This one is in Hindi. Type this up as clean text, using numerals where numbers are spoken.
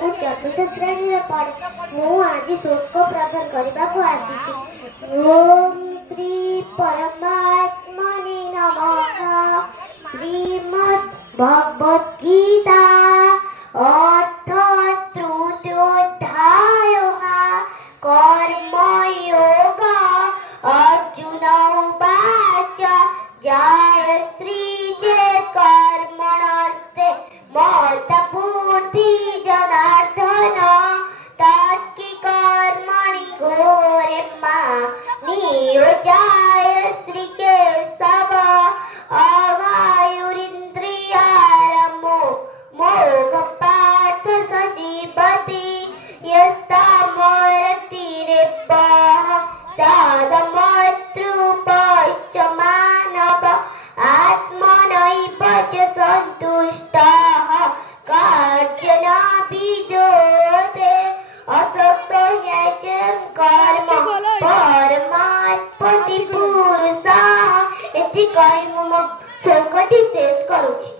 ମୁଁ ଚତୁର୍ଥ ଶ୍ରେଣୀରେ ପଢ଼େ। ମୁଁ ଆଜି ଶ୍ଲୋକ ପ୍ରଦାନ କରିବାକୁ ଆସିଛି। ଓମ୍ ଶ୍ରୀ ପରମାତ୍ମନେ ନମଃ। ଶ୍ରୀମଦ୍ ଭଗବତ୍ ଗୀତା ଅର୍ଥ ତୃତୀୟୋଧ୍ୟାୟः कर्मयोग। अर्जुन उवाच जयश्री चेत् कर्मणस्ते मत्तबुद्धि जनार्दन तत्की कर्मणि घोरे मां नियोजयश्री केशव अवायुरिन्द्रियारमो मोघपार्थ सजीवति यस्तामरतिरेपः साधमतृपश्च मानव आत्मनैव च सन्तुष्टः कार्येण विद्यते असक्तो ह्येनं कर्म परमात्मति पुरुषः। ଏଠି କହି ମୁଁ ମୋ ଶ୍ଲୋକଟି ଶେଷ କରୁଛି।